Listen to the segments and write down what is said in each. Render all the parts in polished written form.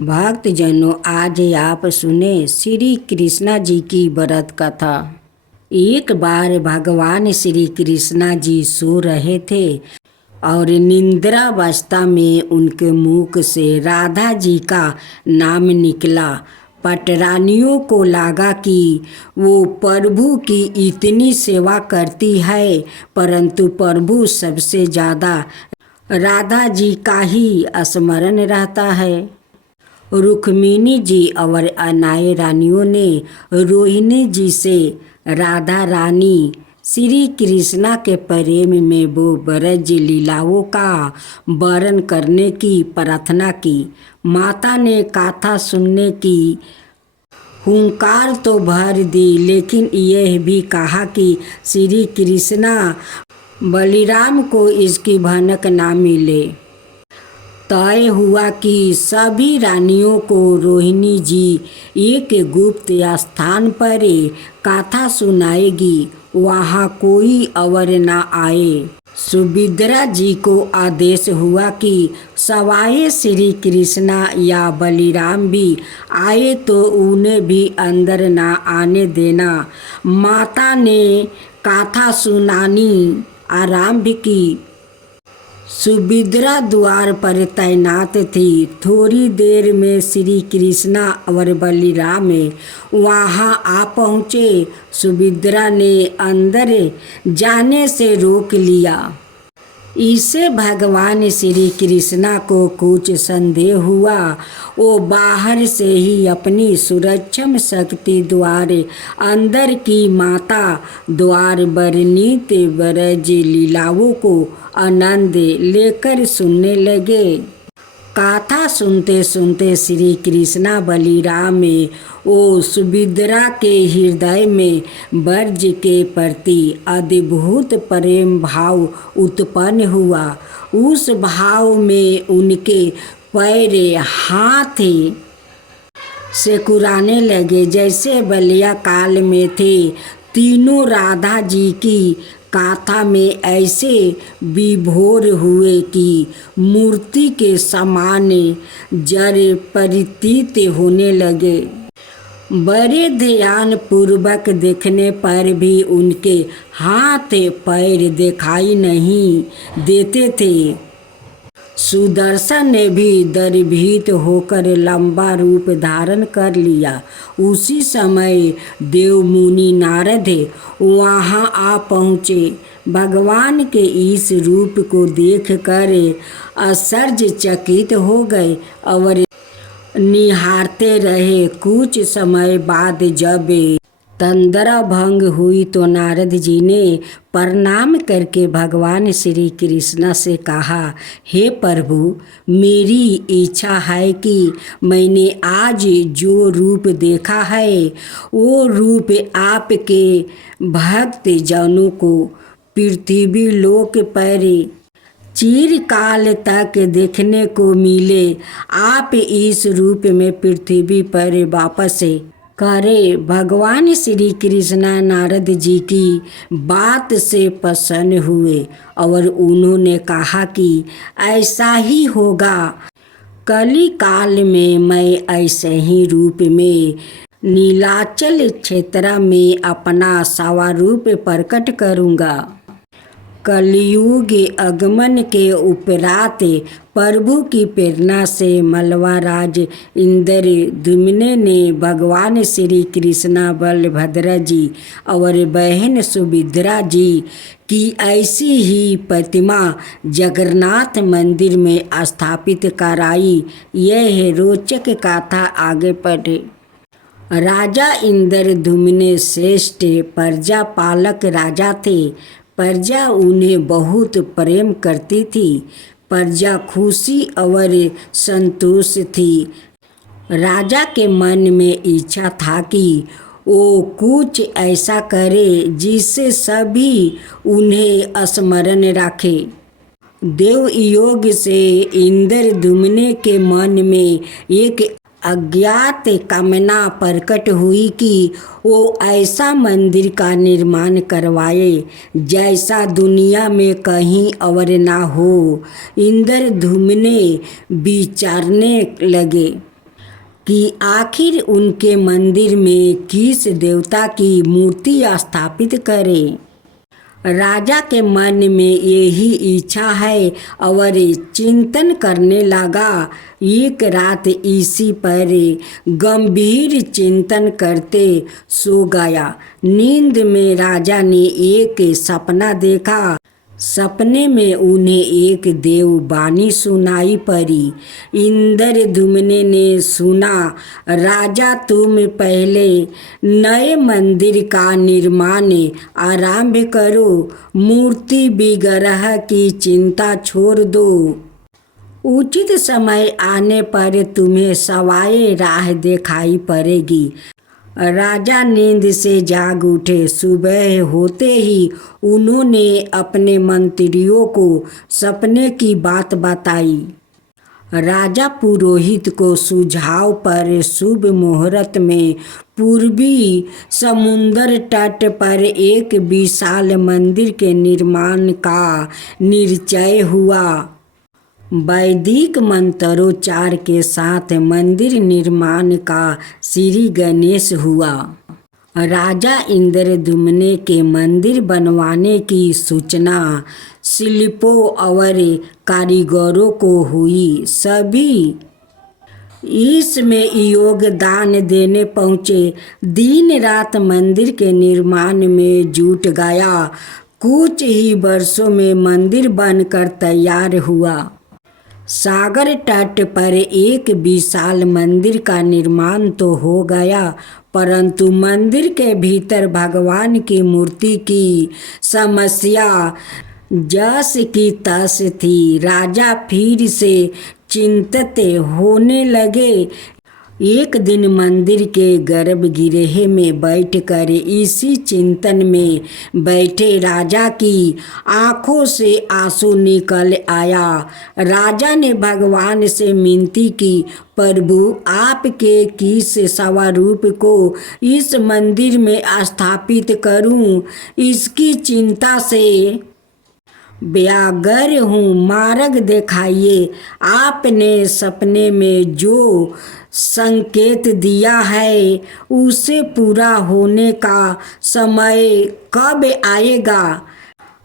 भक्तजनों, आज आप सुने श्री कृष्णा जी की व्रत कथा। एक बार भगवान श्री कृष्णा जी सो रहे थे और निद्रावस्था में उनके मुख से राधा जी का नाम निकला। पटरानियों को लगा कि वो प्रभु की इतनी सेवा करती है, परंतु प्रभु सबसे ज़्यादा राधा जी का ही स्मरण रहता है। रुक्मिणी जी और अनाय रानियों ने रोहिणी जी से राधा रानी श्री कृष्णा के प्रेम में वो ब्रज लीलाओं का वर्णन करने की प्रार्थना की। माता ने कथा सुनने की हुंकार तो भर दी, लेकिन यह भी कहा कि श्री कृष्णा बलिराम को इसकी भनक ना मिले। तय हुआ कि सभी रानियों को रोहिणी जी एक गुप्त स्थान पर कथा सुनाएगी, वहाँ कोई और न आए। सुभद्रा जी को आदेश हुआ कि सवाए श्री कृष्णा या बलिराम भी आए तो उन्हें भी अंदर न आने देना। माता ने कथा सुनानी आरंभ की। सुभद्रा द्वार पर तैनात थी। थोड़ी देर में श्री कृष्णा और बलिराम वहाँ आ पहुँचे। सुभद्रा ने अंदर जाने से रोक लिया। इससे भगवान श्री कृष्णा को कुछ संदेह हुआ। वो बाहर से ही अपनी सुरक्षम शक्ति द्वारा अंदर की माता द्वार वर्णित ब्रज लीलाओं को आनंद लेकर सुनने लगे। कथा सुनते सुनते श्री कृष्णा बलिराम ओ सुभद्रा के हृदय में ब्रज के प्रति अद्भुत प्रेम भाव उत्पन्न हुआ। उस भाव में उनके पैर हाथ सिकुड़ाने लगे जैसे बलिया काल में थे। तीनों राधा जी की कथा में ऐसे विभोर हुए कि मूर्ति के समान जड़ प्रतीत होने लगे। बड़े ध्यान पूर्वक देखने पर भी उनके हाथ पैर दिखाई नहीं देते थे। सुदर्शन ने भी डरभीत होकर लंबा रूप धारण कर लिया। उसी समय देव मुनि नारद वहाँ आ पहुँचे। भगवान के इस रूप को देखकर आश्चर्यचकित हो गए और निहारते रहे। कुछ समय बाद जब तंद्रा भंग हुई तो नारद जी ने प्रणाम करके भगवान श्री कृष्ण से कहा, हे प्रभु, मेरी इच्छा है कि मैंने आज जो रूप देखा है वो रूप आपके भक्त जनों को पृथ्वी लोक पर चिरकाल तक देखने को मिले। आप इस रूप में पृथ्वी पर वापस करे। भगवान श्री कृष्ण नारद जी की बात से प्रसन्न हुए और उन्होंने कहा कि ऐसा ही होगा। कली काल में मैं ऐसे ही रूप में नीलाचल क्षेत्र में अपना स्वरूप प्रकट करूँगा। कलयुग आगमन के उपरांत प्रभु की प्रेरणा से मलवाराज इंद्रद्युम्न ने भगवान श्री कृष्ण बलभद्र जी और बहन सुभद्रा जी की ऐसी ही प्रतिमा जगन्नाथ मंदिर में स्थापित कराई। यह रोचक कथा आगे पढ़े। राजा इंद्रद्युम्न श्रेष्ठ प्रजा पालक राजा थे। प्रजा उन्हें बहुत प्रेम करती थी। प्रजा खुशी और संतोष थी। राजा के मन में इच्छा था कि वो कुछ ऐसा करे जिससे सभी उन्हें स्मरण रखें। देव योग से इंद्रद्युम्न के मन में एक अज्ञात कामना प्रकट हुई कि वो ऐसा मंदिर का निर्माण करवाए जैसा दुनिया में कहीं और ना हो। इंद्रद्युम्न विचारने लगे, कि आखिर उनके मंदिर में किस देवता की मूर्ति स्थापित करें। राजा के मन में यही इच्छा है और चिंतन करने लगा। एक रात इसी पर गंभीर चिंतन करते सो गया। नींद में राजा ने एक सपना देखा। सपने में उन्हें एक देववाणी सुनाई पड़ी। इंद्रद्युम्न ने सुना, राजा तुम पहले नए मंदिर का निर्माण आरंभ करो, मूर्ति विग्रह की चिंता छोड़ दो। उचित समय आने पर तुम्हें सवाए राह दिखाई पड़ेगी। राजा नींद से जाग उठे। सुबह होते ही उन्होंने अपने मंत्रियों को सपने की बात बताई। राजा पुरोहित को सुझाव पर शुभ मुहूर्त में पूर्वी समुद्र तट पर एक विशाल मंदिर के निर्माण का निश्चय हुआ। वैदिक मंत्रोच्चार के साथ मंदिर निर्माण का श्री गणेश हुआ। राजा इंद्रद्युम्न के मंदिर बनवाने की सूचना शिल्पियों और कारीगरों को हुई। सभी इसमें योगदान देने पहुँचे। दिन रात मंदिर के निर्माण में जुट गया। कुछ ही वर्षों में मंदिर बनकर तैयार हुआ। सागर तट पर एक विशाल मंदिर का निर्माण तो हो गया, परंतु मंदिर के भीतर भगवान की मूर्ति की समस्या जस की तस थी। राजा फिर से चिंतित होने लगे। एक दिन मंदिर के गर्भगृह में बैठकर इसी चिंतन में बैठे राजा की आंखों से आंसू निकल आया। राजा ने भगवान से विनती की, प्रभु आपके किस स्वरूप को इस मंदिर में स्थापित करूं, इसकी चिंता से व्याकुल हूँ। मार्ग दिखाइए। आपने सपने में जो संकेत दिया है उसे पूरा होने का समय कब आएगा।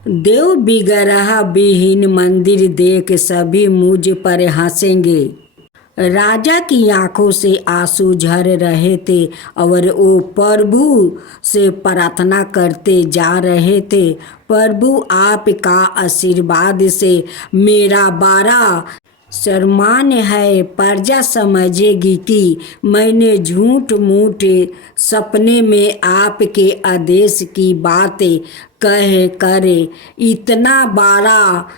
देव विग्रह विहीन मंदिर देख सभी मुझ पर हंसेंगे। राजा की आंखों से आंसू झर रहे थे और वो प्रभु से प्रार्थना करते जा रहे थे, प्रभु आपका आशीर्वाद से मेरा बड़ा सम्मान है। प्रजा समझेगी कि मैंने झूठ मूठ सपने में आपके आदेश की बातें कह कर इतना बड़ा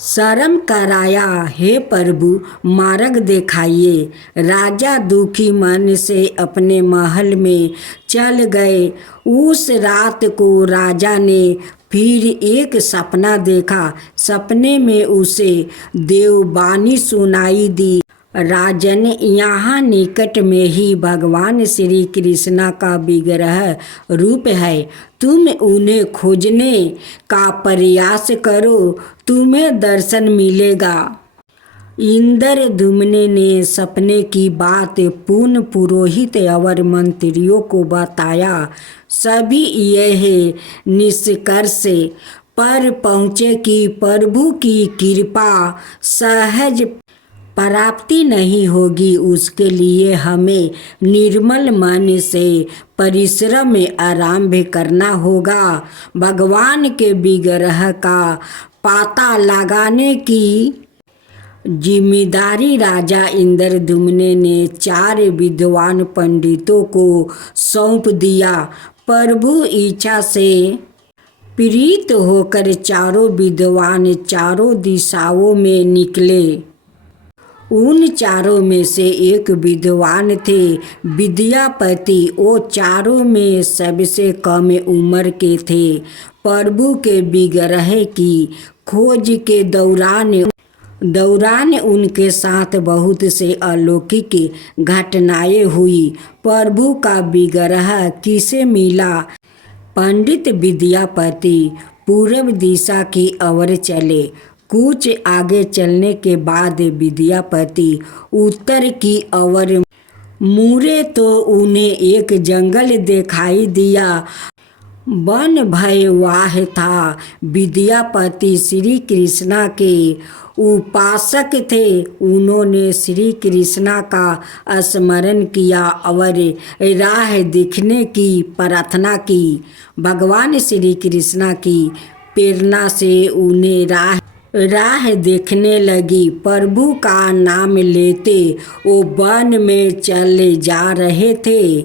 शर्म कराया। हे प्रभु मार्ग दिखाइए। राजा दुखी मन से अपने महल में चल गए। उस रात को राजा ने फिर एक सपना देखा। सपने में उसे देववाणी सुनाई दी, राजन यहाँ निकट में ही भगवान श्री कृष्ण का विग्रह रूप है। तुम उन्हें खोजने का प्रयास करो, तुम्हें दर्शन मिलेगा। इंद्रद्युम्न ने सपने की बात पूर्ण पुरोहित और मंत्रियों को बताया। सभी यह निष्कर्ष पर पहुँचे कि प्रभु की कृपा सहज प्राप्ति नहीं होगी। उसके लिए हमें निर्मल मन से परिश्रम आरंभ करना होगा। भगवान के विग्रह का पता लगाने की जिम्मेदारी राजा इंद्रद्युम्न ने 4 विद्वान पंडितों को सौंप दिया। प्रभु इच्छा से प्रीत होकर चारों विद्वान चारों दिशाओं में निकले। उन चारों में से एक विद्वान थे विद्यापति। वो चारों में सबसे कम उम्र के थे। प्रभु के विग्रह की खोज के दौरान उनके साथ बहुत से अलौकिक घटनाएं हुई। प्रभु का विग्रह किसे मिला? पंडित विद्यापति पूर्व दिशा की ओर चले। कुछ आगे चलने के बाद विद्यापति उत्तर की ओर मुड़े तो उन्हें एक जंगल दिखाई दिया। वन भयवाह था। विद्यापति श्री कृष्णा के उपासक थे। उन्होंने श्री कृष्णा का स्मरण किया और राह दिखने की प्रार्थना की। भगवान श्री कृष्णा की प्रेरणा से उन्हें राह देखने लगी। प्रभु का नाम लेते वो वन में चले जा रहे थे।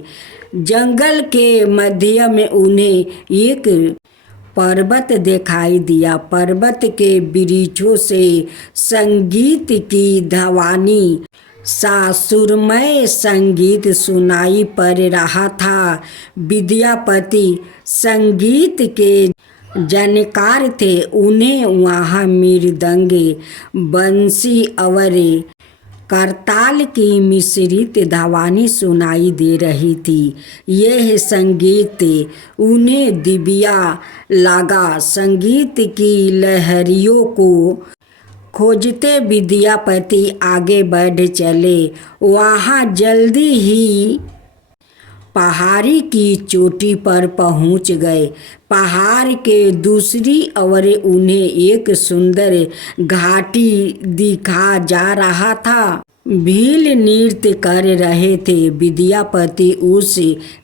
जंगल के मध्य में उन्हें एक पर्वत दिखाई दिया। पर्वत के वृक्षों से संगीत की ध्वनि सा सुरमय संगीत सुनाई पड़ रहा था। विद्यापति संगीत के जानकार थे। उन्हें वहाँ मृदंग, बंसी और करताल की मिश्रित ध्वनि सुनाई दे रही थी। यह संगीत उन्हें दिव्य लगा। संगीत की लहरियों को खोजते विद्यापति आगे बढ़ चले। वहाँ जल्दी ही पहाड़ी की चोटी पर पहुँच गए। पहाड़ के दूसरी ओर उन्हें एक सुंदर घाटी दिखा जा रहा था। भील नृत्य कर रहे थे। विद्यापति उस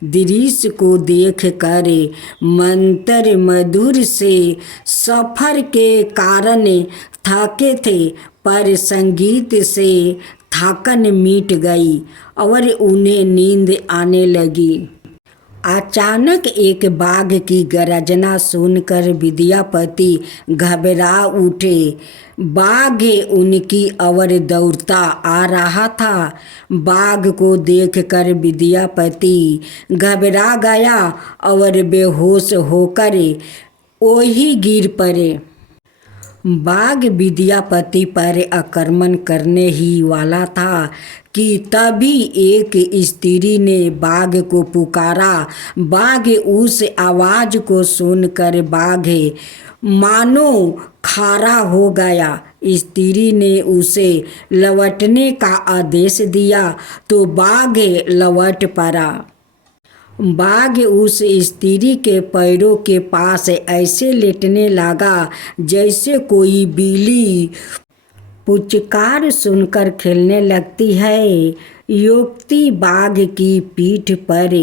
दृश्य को देखकर मंत्र मधुर से सफर के कारण थके थे, पर संगीत से थकन मिट गई और उन्हें नींद आने लगी। अचानक एक बाघ की गर्जना सुनकर विद्यापति घबरा उठे। बाघ उनकी ओर दौड़ता आ रहा था। बाघ को देखकर विद्यापति घबरा गया और बेहोश होकर वहीं गिर पड़े। बाघ विद्यापति पर आक्रमण करने ही वाला था कि तभी एक स्त्री ने बाघ को पुकारा। बाघ उस आवाज को सुनकर बाघ मानो खड़ा हो गया। स्त्री ने उसे लौटने का आदेश दिया तो बाघ लौट पड़ा। बाघ उस स्त्री के पैरों के पास ऐसे लेटने लगा जैसे कोई बिल्ली पुचकार सुनकर खेलने लगती है। युवती बाघ की पीठ पर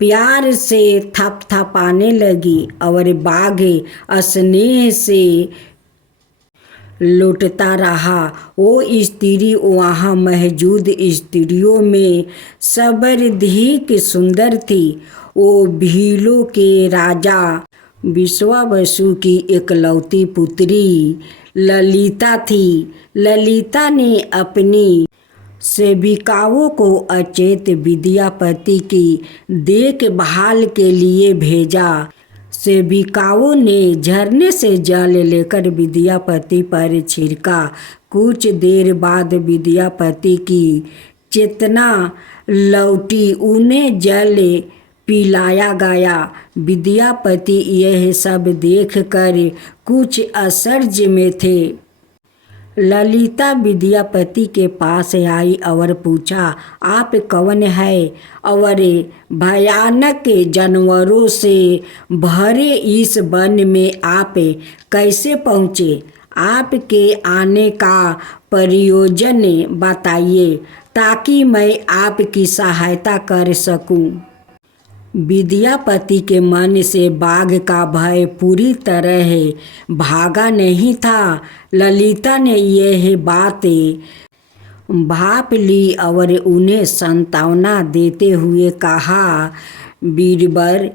प्यार से थपथपाने लगी और बाघ स्नेह से लौटता रहा। वो स्त्री वहाँ मौजूद स्त्रियों में सर्वाधिक सुंदर थी। वो भीलों के राजा विश्वावसु की इकलौती पुत्री ललिता थी। ललिता ने अपनी सेविकाओं को अचेत विद्यापति की देखभाल के लिए भेजा। सेविकाओं ने झरने से जल लेकर विद्यापति पर छिड़का। कुछ देर बाद विद्यापति की चेतना लौटी। उन्हें जल पिलाया गया। विद्यापति यह सब देखकर कुछ आश्चर्य में थे। ललिता विद्यापति के पास आई और पूछा, आप कौन है और भयानक जानवरों से भरे इस वन में आप कैसे पहुँचे? आपके आने का प्रयोजन बताइए ताकि मैं आपकी सहायता कर सकूं। विद्यापति के मन से बाघ का भय पूरी तरह भागा नहीं था। ललिता ने यह बात भाप ली और उन्हें सांत्वना देते हुए कहा, बीरबर,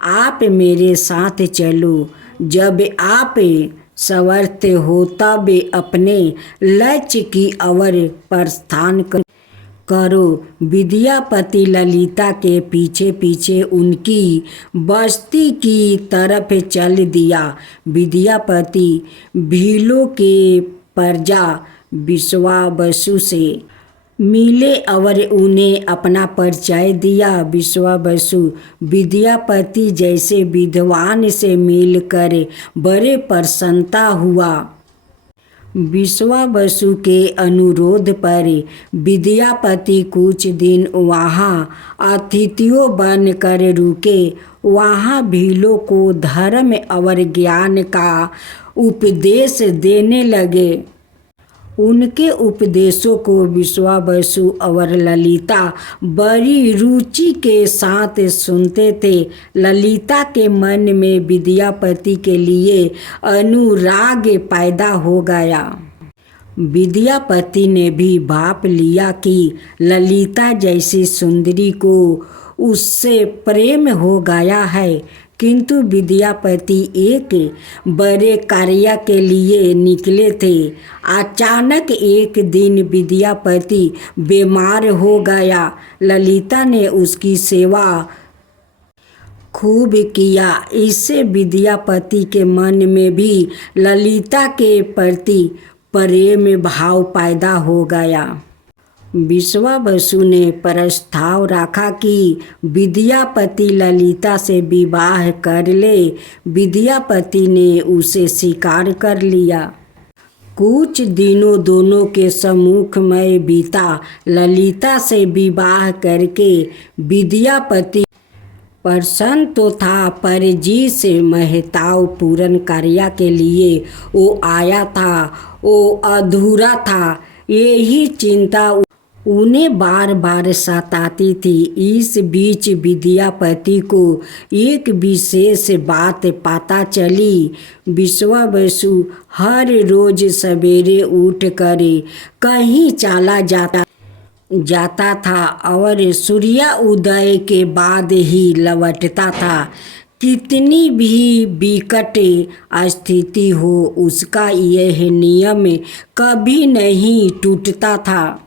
आप मेरे साथ चलो। जब आप समर्थ हो तब अपने लक्ष्य की ओर प्रस्थान करो। विद्यापति ललिता के पीछे पीछे उनकी बस्ती की तरफ चल दिया। विद्यापति भीलों के प्रजा विश्वावसु से मिले और उन्हें अपना परिचय दिया। विश्वावसु विद्यापति जैसे विद्वान से मिलकर बड़े प्रसन्नता हुआ। विश्वावसु के अनुरोध पर विद्यापति कुछ दिन वहाँ अतिथियों बन कर रुके। वहाँ भीलों को धर्म और ज्ञान का उपदेश देने लगे। उनके उपदेशों को विश्वावसु और ललिता बड़ी रुचि के साथ सुनते थे। ललिता के मन में विद्यापति के लिए अनुराग पैदा हो गया। विद्यापति ने भी भाप लिया कि ललिता जैसी सुंदरी को उससे प्रेम हो गया है, किंतु विद्यापति एक बड़े कार्य के लिए निकले थे। अचानक एक दिन विद्यापति बीमार हो गया। ललिता ने उसकी सेवा खूब किया। इससे विद्यापति के मन में भी ललिता के प्रति प्रेम भाव पैदा हो गया। विश्वावसु ने प्रस्ताव रखा कि विद्यापति ललिता से विवाह कर ले। विद्यापति ने उसे स्वीकार कर लिया। कुछ दिनों दोनों के सम्मुख में बीता। ललिता से विवाह करके विद्यापति प्रसन्न तो था, पर जिस महताव पूर्ण कार्य के लिए वो आया था वो अधूरा था। यही चिंता उन्हें बार बार सताती थी। इस बीच विद्यापति को एक विशेष बात पता चली। विश्वावसु हर रोज सवेरे उठ कर कहीं चला जाता था और सूर्य उदय के बाद ही लौटता था। कितनी भी विकट स्थिति हो, उसका यह नियम कभी नहीं टूटता था।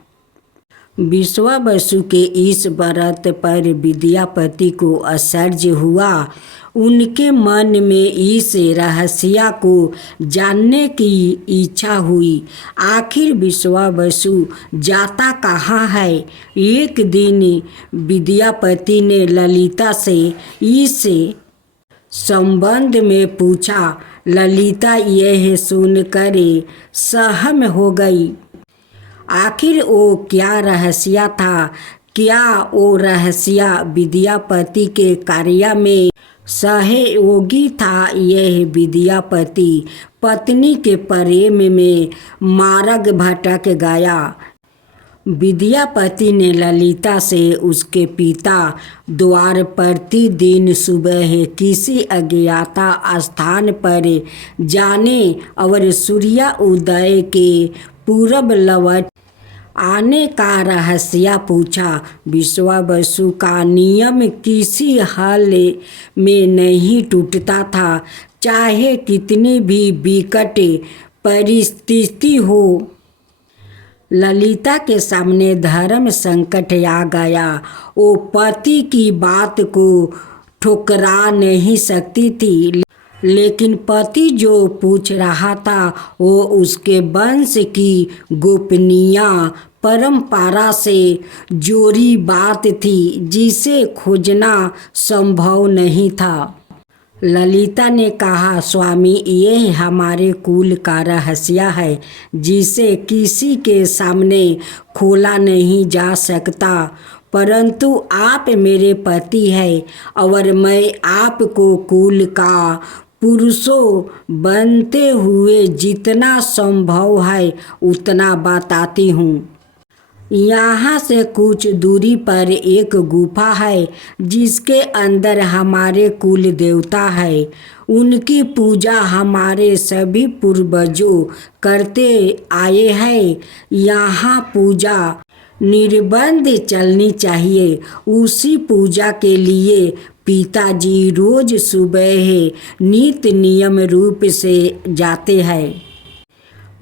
विश्वावसु के इस व्रत पर विद्यापति को आश्चर्य हुआ। उनके मन में इस रहस्य को जानने की इच्छा हुई। आखिर विश्वावसु जाता कहाँ है? एक दिन विद्यापति ने ललिता से इस संबंध में पूछा। ललिता यह सुनकर सहम हो गई। आखिर वो क्या रहस्य था? क्या वो रहस्य विद्यापति के कार्य में सहयोगी था? यह विद्यापति पत्नी के प्रेम में मार्ग भटक गया। विद्यापति ने ललिता से उसके पिता द्वार प्रतिदिन सुबह किसी अज्ञात स्थान पर जाने और सूर्य उदय के पूर्व लौट आने का रहस्य पूछा। विश्वावसु का नियम किसी हाल में नहीं टूटता था, चाहे कितनी भी विकट परिस्थिति हो। ललिता के सामने धर्म संकट आ गया। वो पति की बात को ठुकरा नहीं सकती थी, लेकिन पति जो पूछ रहा था वो उसके वंश की गोपनीय परंपरा से जोड़ी बात थी, जिसे खोजना संभव नहीं था। ललिता ने कहा, स्वामी, यह हमारे कुल का रहस्य है, जिसे किसी के सामने खोला नहीं जा सकता। परंतु आप मेरे पति हैं और मैं आपको कुल का पुरुषों बनते हुए जितना संभव है उतना बताती हूँ। यहाँ से कुछ दूरी पर एक गुफा है, जिसके अंदर हमारे कुल देवता है। उनकी पूजा हमारे सभी पूर्वजों करते आए हैं। यहाँ पूजा निर्बंध चलनी चाहिए। उसी पूजा के लिए पिताजी रोज सुबह नित्य नियम रूप से जाते हैं।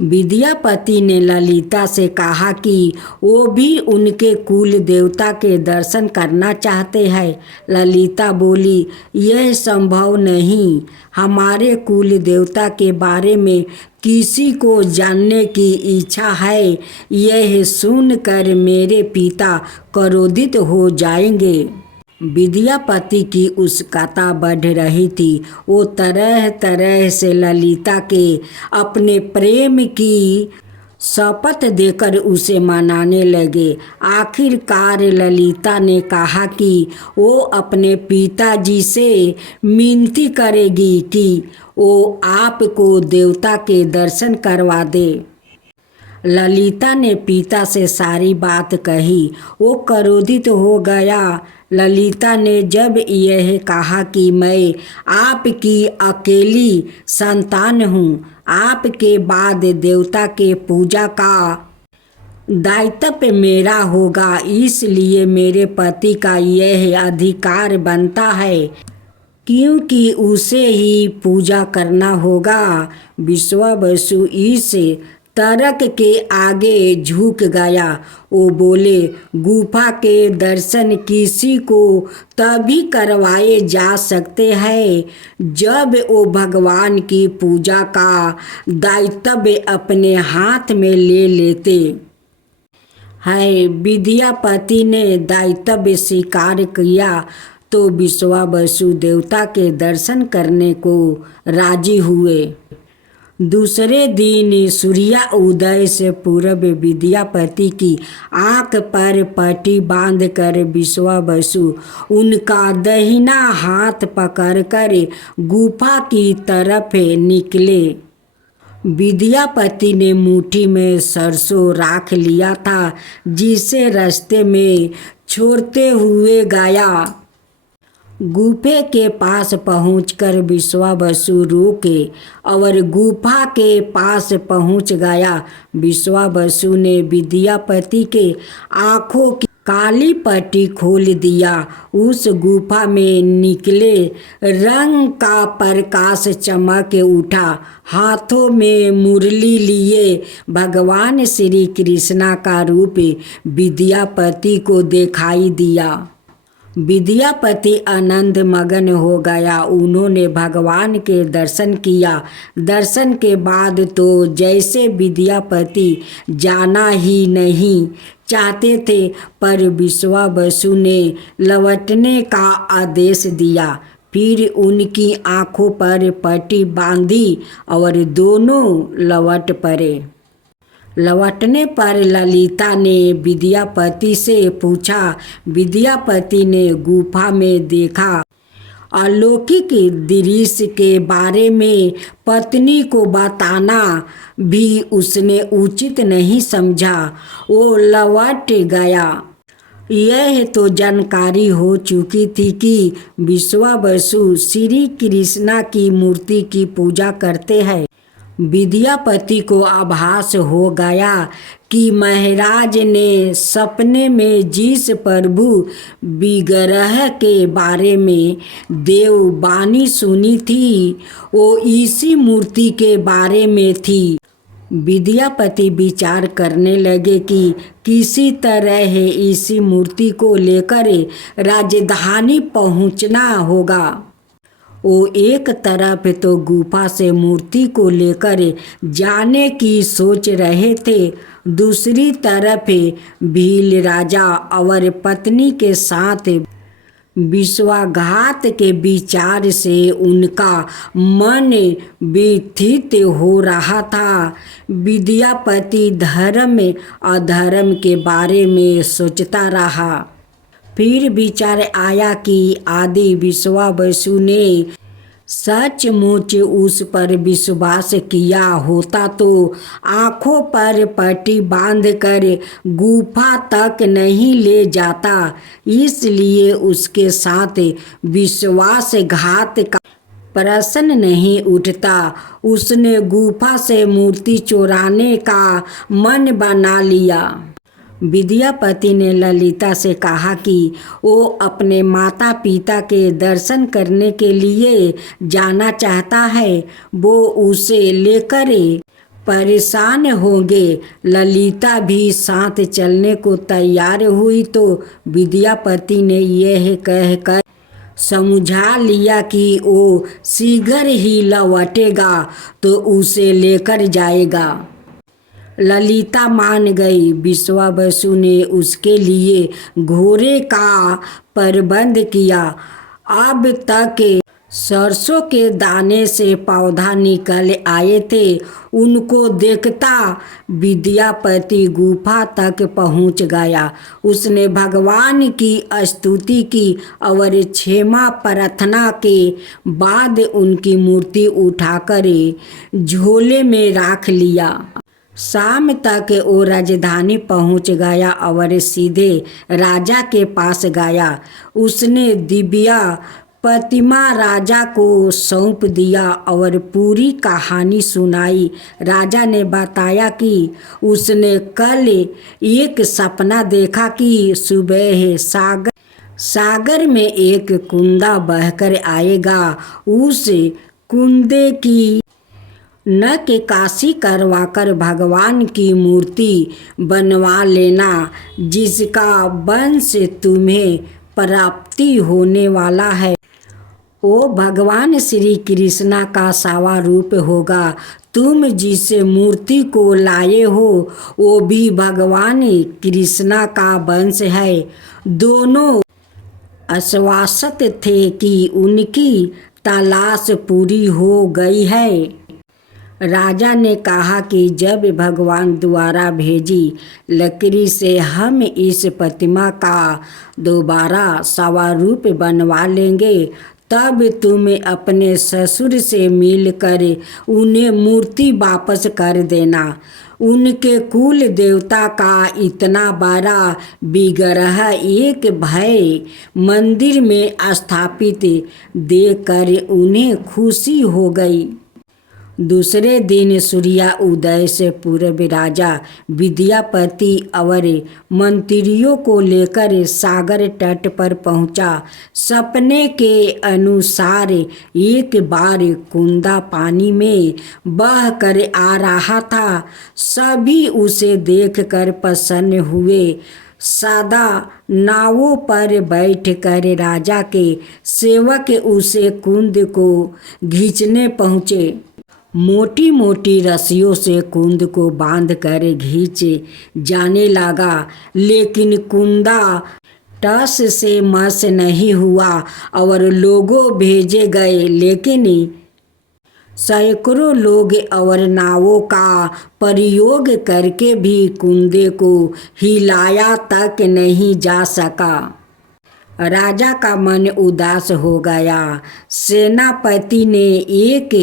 विद्यापति ने ललिता से कहा कि वो भी उनके कुल देवता के दर्शन करना चाहते हैं। ललिता बोली, यह संभव नहीं। हमारे कुल देवता के बारे में किसी को जानने की इच्छा है, यह सुनकर मेरे पिता क्रोधित हो जाएंगे। विद्यापति की उत्सुकता बढ़ रही थी। वो तरह तरह से ललिता के अपने प्रेम की शपथ देकर उसे मनाने लगे। आखिरकार ललिता ने कहा कि वो अपने पिताजी से विनती करेगी कि वो आपको देवता के दर्शन करवा दे। ललिता ने पिता से सारी बात कही। वो क्रोधित हो गया। ललिता ने जब यह कहा कि मैं आपकी अकेली संतान हूँ, आपके बाद देवता के पूजा का दायित्व मेरा होगा, इसलिए मेरे पति का यह अधिकार बनता है क्योंकि उसे ही पूजा करना होगा। विश्वावसु इस तर्क के आगे झुक गया। वो बोले, गुफा के दर्शन किसी को तभी करवाए जा सकते हैं जब वो भगवान की पूजा का दायित्व अपने हाथ में ले लेते हैं। विद्यापति ने दायित्व स्वीकार किया तो विश्वावसु देवता के दर्शन करने को राजी हुए। दूसरे दिन सूर्य उदय से पूर्व विद्यापति की आँख पर पट्टी बांधकर विश्वावसु उनका दाहिना हाथ पकड़कर गुफा की तरफ निकले। विद्यापति ने मुट्ठी में सरसों राख लिया था, जिसे रास्ते में छोड़ते हुए गया। गुफे के पास पहुंचकर विश्वावसु रुके और गुफा के पास पहुंच गया। विश्वावसु ने विद्यापति के आँखों की काली पट्टी खोल दिया। उस गुफा में निकले रंग का प्रकाश चमक उठा। हाथों में मुरली लिए भगवान श्री कृष्णा का रूप विद्यापति को दिखाई दिया। विद्यापति आनंद मगन हो गया। उन्होंने भगवान के दर्शन किया। दर्शन के बाद तो जैसे विद्यापति जाना ही नहीं चाहते थे, पर विश्वावसु ने लौटने का आदेश दिया। फिर उनकी आँखों पर पट्टी बांधी और दोनों लौट पड़े। लौटने पर ललिता ने विद्यापति से पूछा। विद्यापति ने गुफा में देखा अलौकिक दृश्य के बारे में पत्नी को बताना भी उसने उचित नहीं समझा। वो लौट गया। यह तो जानकारी हो चुकी थी कि विश्वावसु श्री कृष्णा की मूर्ति की पूजा करते हैं। विद्यापति को आभास हो गया कि महाराज ने सपने में जिस प्रभु विग्रह के बारे में देववाणी सुनी थी, वो इसी मूर्ति के बारे में थी। विद्यापति विचार करने लगे कि किसी तरह इसी मूर्ति को लेकर राजधानी पहुंचना होगा। वो एक तरफ तो गुफा से मूर्ति को लेकर जाने की सोच रहे थे, दूसरी तरफ भील राजा और पत्नी के साथ विश्वासघात के विचार से उनका मन व्यथित हो रहा था। विद्यापति धर्म अधर्म के बारे में सोचता रहा। फिर विचार आया कि आदि विश्वावसु ने सचमुच उस पर विश्वास किया होता तो आँखों पर पट्टी बांधकर गुफा तक नहीं ले जाता। इसलिए उसके साथ विश्वासघात का प्रश्न नहीं उठता। उसने गुफा से मूर्ति चुराने का मन बना लिया। विद्यापति ने ललिता से कहा कि वो अपने माता पिता के दर्शन करने के लिए जाना चाहता है। वो उसे लेकर परेशान होंगे। ललिता भी साथ चलने को तैयार हुई तो विद्यापति ने यह कहकर समझा लिया कि वो शीघ्र ही लौटेगा तो उसे लेकर जाएगा। ललिता मान गई। विश्वावसु ने उसके लिए घोड़े का प्रबंध किया। अब तक सरसों के दाने से पौधा निकल आए थे। उनको देखता विद्यापति गुफा तक पहुंच गया। उसने भगवान की स्तुति की और क्षमा प्रार्थना के बाद उनकी मूर्ति उठाकर झोले में रख लिया। शाम तक वो राजधानी पहुंच गया और सीधे राजा के पास गया। उसने दिव्या प्रतिमा राजा को सौंप दिया और पूरी कहानी सुनाई। राजा ने बताया कि उसने कल एक सपना देखा कि सुबह सागर में एक कुंदा बहकर आएगा। उस कुंदे की नक्काशी करवाकर भगवान की मूर्ति बनवा लेना, जिसका वंश तुम्हें प्राप्ति होने वाला है। वो भगवान श्री कृष्णा का सावा रूप होगा। तुम जिस मूर्ति को लाए हो वो भी भगवान कृष्णा का वंश है। दोनों आश्वस्त थे कि उनकी तलाश पूरी हो गई है। राजा ने कहा कि जब भगवान द्वारा भेजी लकड़ी से हम इस प्रतिमा का दोबारा सावा रूप बनवा लेंगे, तब तुम अपने ससुर से मिलकर उन्हें मूर्ति वापस कर देना। उनके कुल देवता का इतना बड़ा विग्रह एक भय मंदिर में स्थापित देखकर उन्हें खुशी हो गई। दूसरे दिन सूर्या उदय से पूर्व राजा विद्यापति और मंत्रियों को लेकर सागर तट पर पहुंचा। सपने के अनुसार एक बार कुंदा पानी में बह कर आ रहा था। सभी उसे देखकर प्रसन्न हुए। सदा नावों पर बैठकर राजा के सेवक उसे कुंद को खींचने पहुँचे। मोटी मोटी रस्सियों से कुंद को बांधकर खींचे जाने लगा, लेकिन कुंदा टस से मस नहीं हुआ और लोगों भेजे गए, लेकिन सैकड़ों लोग और नावों का प्रयोग करके भी कुंदे को हिलाया तक नहीं जा सका। राजा का मन उदास हो गया। सेनापति ने एक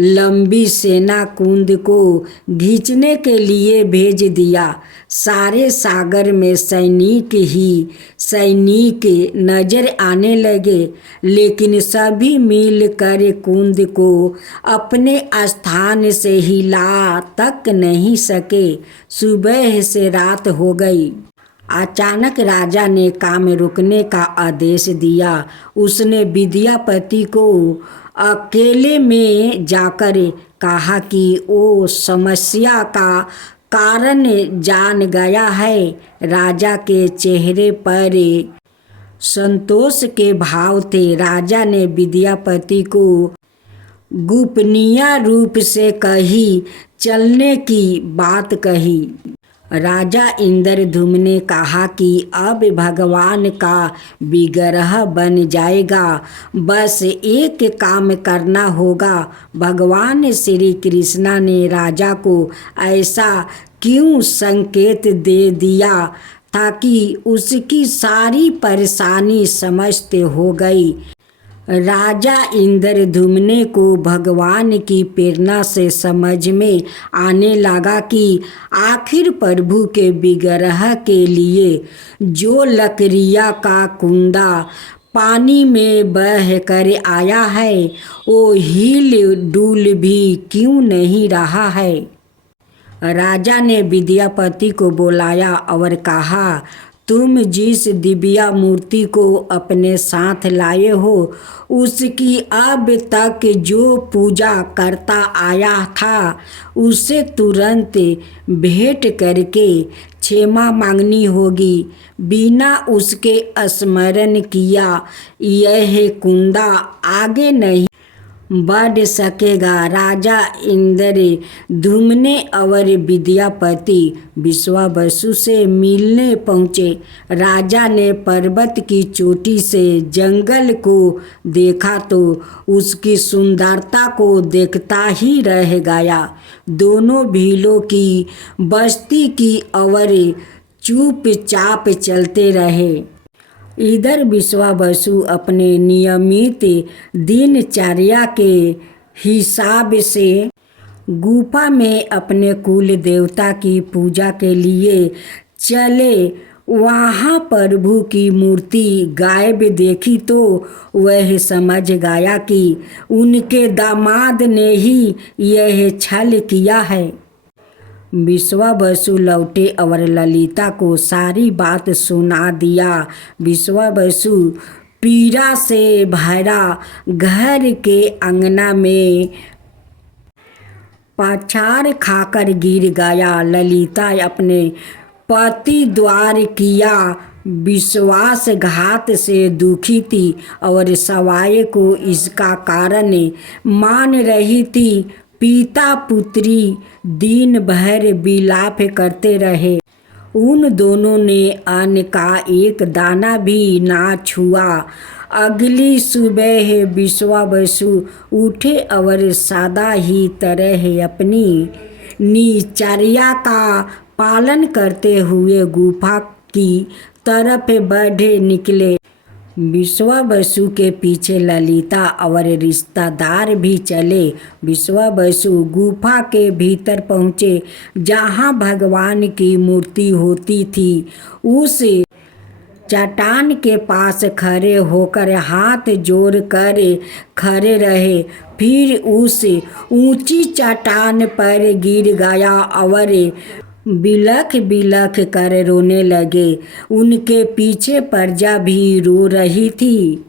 लंबी सेना कुंद को खींचने के लिए भेज दिया। सारे सागर में सैनिक ही सैनिक नजर आने लगे, लेकिन सभी मिलकर कुंद को अपने स्थान से हिला तक नहीं सके। सुबह से रात हो गई। अचानक राजा ने काम रोकने का आदेश दिया। उसने विद्यापति को अकेले में जाकर कहा कि वो समस्या का कारण जान गया है। राजा के चेहरे पर संतोष के भाव थे। राजा ने विद्यापति को गोपनीय रूप से कही चलने की बात कही। राजा इंद्रद्युम्न ने कहा कि अब भगवान का विग्रह बन जाएगा, बस एक काम करना होगा। भगवान श्री कृष्णा ने राजा को ऐसा क्यों संकेत दे दिया था कि उसकी सारी परेशानी समाप्त हो गई। राजा इंद्रद्युम्न को भगवान की प्रेरणा से समझ में आने लगा कि आखिर प्रभु के विग्रह के लिए जो लकड़िया का कुंदा पानी में बह कर आया है, वो हिल डुल भी क्यों नहीं रहा है। राजा ने विद्यापति को बुलाया और कहा, तुम जिस दिव्या मूर्ति को अपने साथ लाए हो, उसकी अब तक जो पूजा करता आया था, उसे तुरंत भेंट करके क्षमा मांगनी होगी। बिना उसके स्मरण किया यह कुंदा आगे नहीं बढ़ सकेगा। राजा इंद्रद्युम्न और विद्यापति विश्वावसु से मिलने पहुँचे। राजा ने पर्वत की चोटी से जंगल को देखा तो उसकी सुंदरता को देखता ही रह गया। दोनों भीलों की बस्ती की ओर चुपचाप चलते रहे। इधर विश्वावसु अपने नियमित दिनचर्या के हिसाब से गुफा में अपने कुल देवता की पूजा के लिए चले। वहाँ प्रभु की मूर्ति गायब देखी तो वह समझ गया कि उनके दामाद ने ही यह छल किया है। विश्वावसु लौटे और ललिता को सारी बात सुना दिया। विश्वावसु पीड़ा से भरा घर के अंगना में पछाड़ खाकर गिर गया। ललिता अपने पति द्वारा किया विश्वासघात से दुखी थी और सवाए को इसका कारण मान रही थी। पिता पुत्री दिन भर विलाप करते रहे। उन दोनों ने अन्न का एक दाना भी ना छुआ। अगली सुबह विश्वावसु उठे और सदा ही तरह अपनी दिनचर्या का पालन करते हुए गुफा की तरफ बढ़ निकले। विश्वावसु के पीछे ललिता और रिश्तेदार भी चले। विश्वावसु गुफा के भीतर पहुँचे जहाँ भगवान की मूर्ति होती थी। उस चट्टान के पास खड़े होकर हाथ जोड़ कर खड़े रहे। फिर उस ऊंची चट्टान पर गिर गया और बिलख बिलख कर रोने लगे। उनके पीछे प्रजा भी रो रही थी।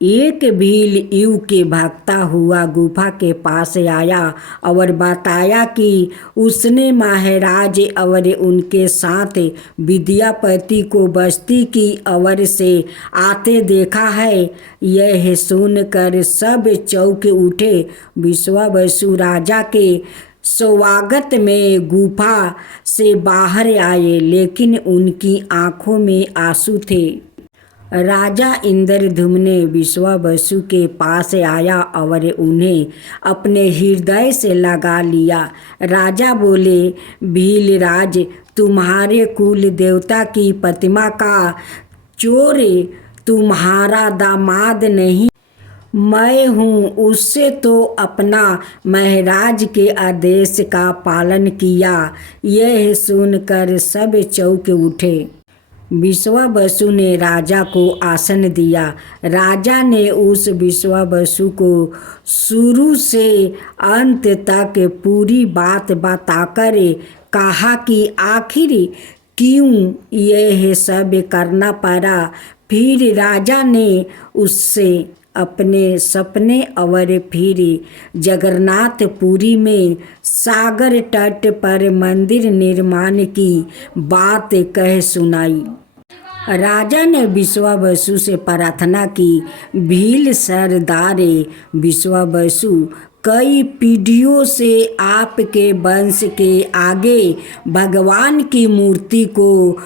एक भील यू के भागता हुआ गुफा के पास आया और बताया कि उसने महाराज और उनके साथ विद्यापति को बस्ती की ओर से आते देखा है। यह सुनकर सब चौंक उठे। विश्वावसु राजा के स्वागत में गुफा से बाहर आए, लेकिन उनकी आंखों में आंसू थे। राजा इंद्रद्युम्न विश्वावसु के पास आया और उन्हें अपने हृदय से लगा लिया। राजा बोले, भीलराज, तुम्हारे कुल देवता की प्रतिमा का चोर तुम्हारा दामाद नहीं, मैं हूँ। उससे तो अपना महाराज के आदेश का पालन किया। यह सुनकर सब चौंक उठे। विश्वावसु ने राजा को आसन दिया। राजा ने उस विश्वावसु को शुरू से अंत तक पूरी बात बताकर कहा कि आखिर क्यों यह सब करना पड़ा। फिर राजा ने उससे अपने सपने और फिर जगन्नाथपुरी में सागर तट पर मंदिर निर्माण की बात कह सुनाई। राजा ने विश्वावसु से प्रार्थना की, भील सरदार विश्वावसु, कई पीढ़ियों से आपके वंश के आगे भगवान की मूर्ति को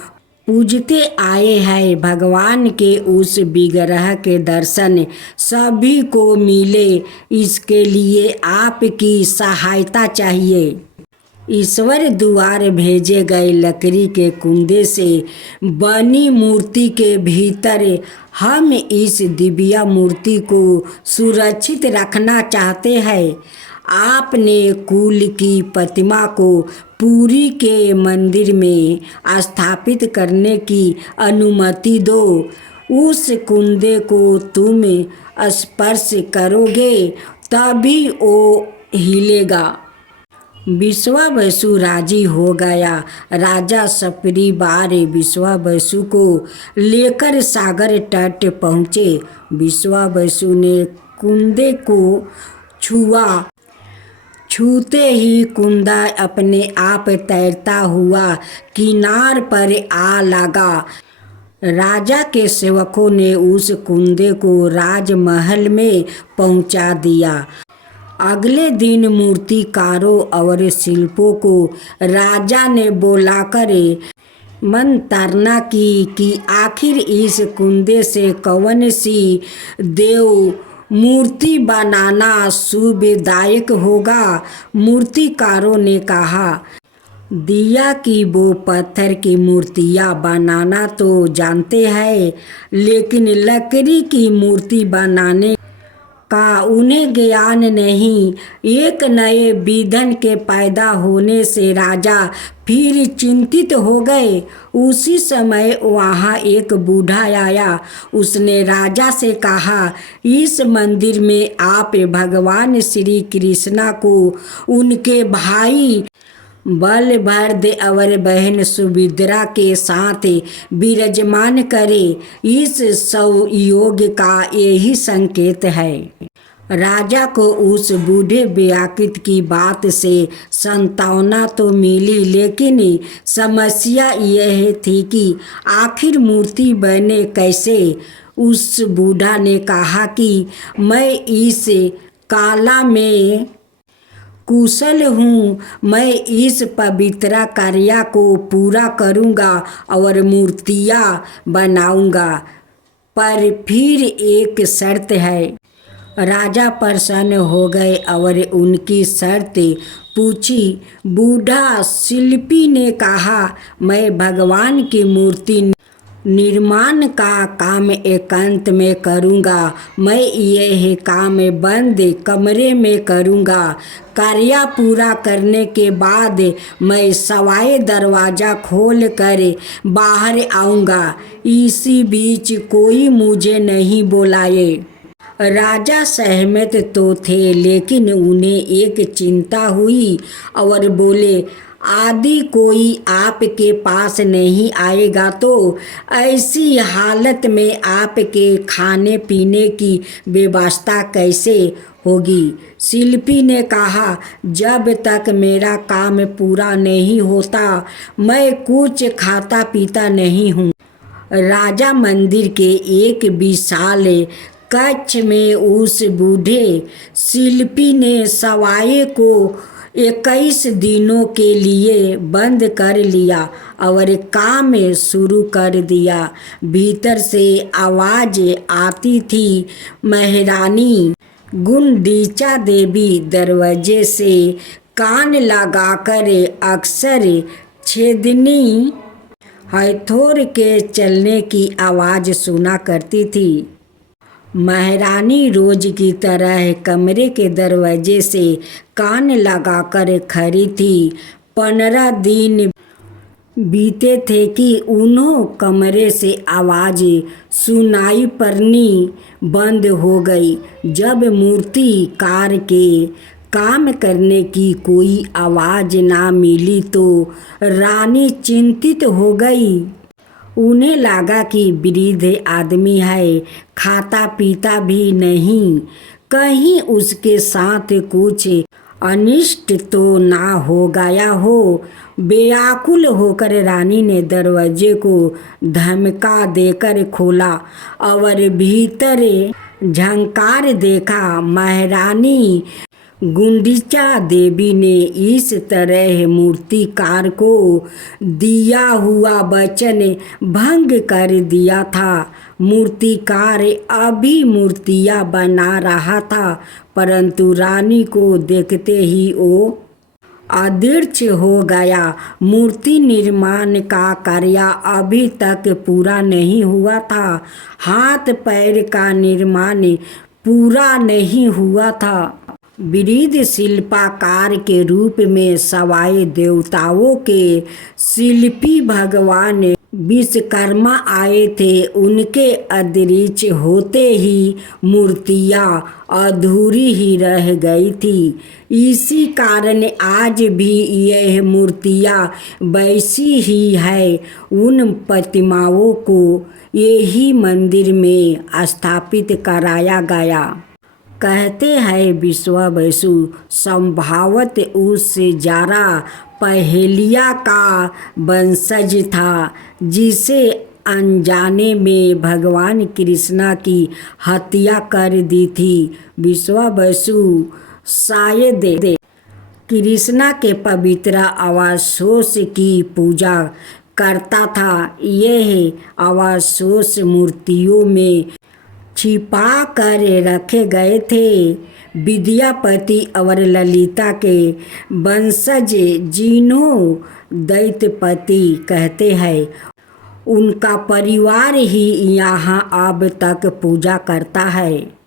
पूजते आए हैं। भगवान के उस विग्रह के दर्शन सभी को मिले, इसके लिए आपकी सहायता चाहिए। ईश्वर द्वार भेजे गए लकड़ी के कुंदे से बनी मूर्ति के भीतर हम इस दिव्य मूर्ति को सुरक्षित रखना चाहते हैं। आपने कुल की प्रतिमा को पुरी के मंदिर में स्थापित करने की अनुमति दो। उस कुंदे को तुम स्पर्श करोगे तभी वो हिलेगा। विश्वावसु राजी हो गया। राजा सपरिवार विश्वावसु को लेकर सागर तट पहुँचे। विश्वावसु ने कुंदे को छुआ। छूते ही कुंदा अपने आप तैरता हुआ किनार पर आ लगा। राजा के सेवकों ने उस कुंदे को राजमहल में पहुंचा दिया। अगले दिन मूर्तिकारों और शिल्पों को राजा ने बुलाकर मंत्रणा की कि आखिर इस कुंदे से कौन सी देव मूर्ति बनाना शुभदायक होगा। मूर्तिकारों ने कहा, दिया कि वो पत्थर की मूर्तियाँ बनाना तो जानते हैं, लेकिन लकड़ी की मूर्ति बनाने का उन्हें ज्ञान नहीं। एक नए विधन के पैदा होने से राजा फिर चिंतित हो गए। उसी समय वहाँ एक बूढ़ा आया। उसने राजा से कहा, इस मंदिर में आप भगवान श्री कृष्णा को उनके भाई बलभद्र और बहन सुभद्रा के साथ विराजमान करें। इस संयोग का यही संकेत है। राजा को उस बूढ़े व्याकृत की बात से सांत्वना तो मिली, लेकिन समस्या यह थी कि आखिर मूर्ति बने कैसे। उस बूढ़ा ने कहा कि मैं इस कला में कुशल हूँ, मैं इस पवित्र कार्य को पूरा करूँगा और मूर्तियाँ बनाऊँगा, पर फिर एक शर्त है। राजा प्रसन्न हो गए और उनकी शर्त पूछी। बूढ़ा शिल्पी ने कहा, मैं भगवान की मूर्ति निर्माण का काम एकांत में करूँगा। मैं यह काम बंद कमरे में करूँगा। कार्य पूरा करने के बाद मैं सवाए दरवाज़ा खोल कर बाहर आऊँगा। इसी बीच कोई मुझे नहीं बुलाए। राजा सहमत तो थे, लेकिन उन्हें एक चिंता हुई और बोले, आदि कोई आपके पास नहीं आएगा तो ऐसी हालत में आपके खाने पीने की व्यवस्था कैसे होगी। शिल्पी ने कहा, जब तक मेरा काम पूरा नहीं होता मैं कुछ खाता पीता नहीं हूँ। राजा मंदिर के एक विशाल कक्ष में उस बूढ़े शिल्पी ने सवाए को 21 दिनों के लिए बंद कर लिया और काम शुरू कर दिया। भीतर से आवाज आती थी, महारानी गुंडीचा देवी दरवाजे से कान लगाकर अक्सर छेदनी हथौड़ के चलने की आवाज़ सुना करती थी। महारानी रोज की तरह कमरे के दरवाजे से कान लगाकर खड़ी थी। 15 दिन बीते थे कि उन्हों कमरे से आवाज़ सुनाई पड़नी बंद हो गई। जब मूर्तिकार के काम करने की कोई आवाज़ ना मिली तो रानी चिंतित हो गई। उन्हें लगा कि वृद्ध आदमी है, खाता पीता भी नहीं, कहीं उसके साथ कुछ अनिष्ट तो ना हो गया हो। व्याकुल होकर रानी ने दरवाजे को धमका देकर खोला और भीतर झंकार देखा। महारानी गुंडीचा देवी ने इस तरह मूर्तिकार को दिया हुआ वचन भंग कर दिया था। मूर्तिकार अभी मूर्तियाँ बना रहा था, परंतु रानी को देखते ही वो अदृश्य हो गया। मूर्ति निर्माण का कार्य अभी तक पूरा नहीं हुआ था। हाथ पैर का निर्माण पूरा नहीं हुआ था। वृद्ध शिल्पकार के रूप में सवाए देवताओं के शिल्पी भगवान विश्वकर्मा आए थे। उनके अदृश्य होते ही मूर्तियाँ अधूरी ही रह गई थी। इसी कारण आज भी यह मूर्तियाँ वैसी ही है। उन प्रतिमाओं को यही मंदिर में स्थापित कराया गया। कहते हैं विश्वावसु संभवत उस जारा पहेलिया का वंशज था, जिसे अनजाने में भगवान कृष्णा की हत्या कर दी थी। विश्वावसु शायद कृष्णा के पवित्र अवशेष की पूजा करता था। यह अवशेष मूर्तियों में छिपा कर रखे गए थे। विद्यापति और ललिता के वंशज जिन्हों दैत्यपति कहते हैं, उनका परिवार ही यहाँ अब तक पूजा करता है।